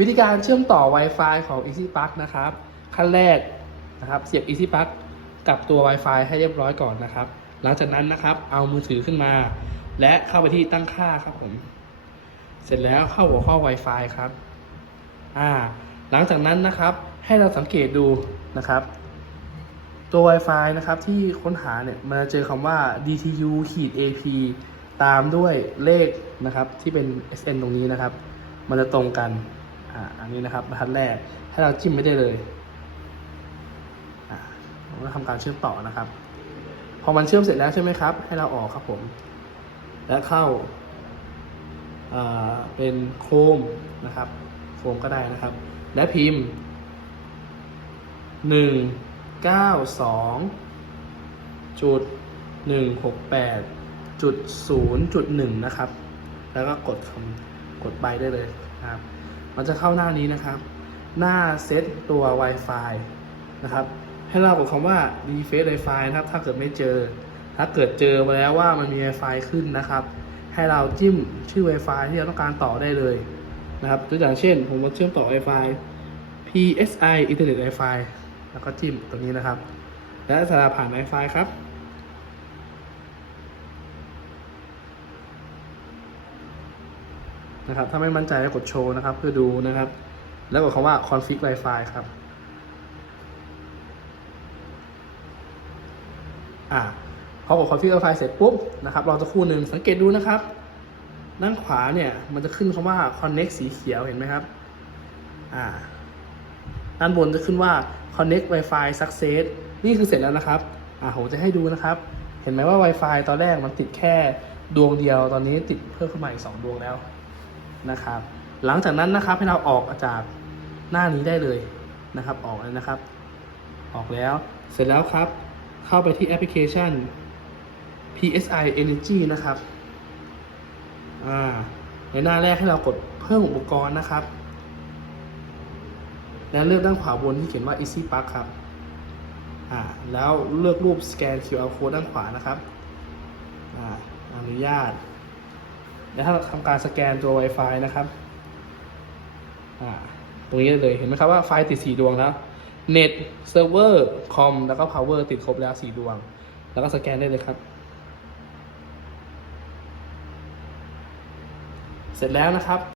วิธีการเชื่อมต่อ Wi-Fi ของ EasyPlug นะครับ ขั้นแรกนะครับเสียบ EasyPlug กับตัว Wi-Fi ให้เรียบร้อยก่อนนะครับ หลังจากนั้นนะครับ เอามือถือขึ้นมา และเข้าไปที่ตั้งค่าครับผม เสร็จแล้วเข้าหัวข้อ Wi-Fi ครับอ่าหลังจากนั้นนะครับให้เราสังเกตดูนะครับ ตัว Wi-Fi นะครับที่ค้นหาเนี่ยมันจะเจอคำว่า DTU AP ตามด้วยเลขนะครับที่เป็น SN ตรงนี้นะครับ มันจะตรงกัน อ่าอันนี้นะครับบรรทัดแรกให้เราจิ้มไม่ได้เลยอ่าเราก็ทำการเชื่อมต่อนะครับ พอมันเชื่อมเสร็จแล้วใช่ไหมครับ ให้เราออกครับผม และเข้าอ่าเป็นโคมนะครับ โคมก็ได้นะครับ และพิมพ์หนึ่งเก้าสองจุดหนึ่งหกแปดจุดศูนย์จุดหนึ่งนะครับ แล้วก็กดคำกดไปได้เลยนะครับ มันจะเข้าหน้านี้นะครับ หน้าเซตตัว Wi-Fi นะครับ ให้เรากดคำว่า refresh Wi-Fi นะครับ ถ้าเกิดไม่เจอ ถ้าเกิดเจอมาแล้วว่ามันมี Wi-Fi ขึ้นนะครับ ให้เราจิ้มชื่อ Wi-Fi ที่เราต้องการต่อได้เลยนะครับตัวอย่างเช่น ผมมาเชื่อมต่อ Wi-Fi PSI Internet Wi-Fi แล้วก็จิ้มตรงนี้นะครับ และสารผ่าน Wi-Fi ครับ นะครับ ถ้าไม่มั่นใจก็กดโชว์นะครับ เพื่อดูนะครับ แล้วกดคำว่า config Wi-Fi ครับ อ่าพอกด config Wi-Fi เสร็จปุ๊บนะครับเราจะครู่หนึ่งสังเกตดูนะครับด้านขวาเนี่ยมันจะขึ้นคำว่า connect สีเขียวเห็นไหมครับ อ่า ด้านบนจะขึ้นว่า connect Wi-Fi success นี่คือเสร็จแล้วนะครับ อ่าผมจะให้ดูนะครับ เห็นไหมว่า Wi-Fi ตอนแรกมันติดแค่ดวงเดียว ตอนนี้ติดเพิ่มขึ้นมาอีก 2 ดวงแล้ว นะครับ หลังจากนั้นนะครับให้เราออกจากหน้านี้ได้เลยนะครับ ออกเลยนะครับ ออกแล้วเสร็จแล้วครับ เข้าไปที่แอปพลิเคชัน PSI Energy นะครับอ่าในหน้าแรกให้เรากดเพิ่มอุปกรณ์นะครับ แล้วเลือกด้านขวาบนที่เขียนว่า Easy Plug ครับอ่าแล้วเลือกรูปสแกน QR code ด้านขวานะครับอ่าอนุญาต แล้วถ้าทำการสแกนตัว Wi-Fi นะครับตรงนี้เลยเห็นไหมครับว่าไฟติดสีดวงแล้วเน็ตเซิร์ฟเวอร์คอมแล้วก็พาวเวอร์ติดครบแล้วสีดวง แล้วก็สแกนได้เลยครับ เสร็จแล้วนะครับ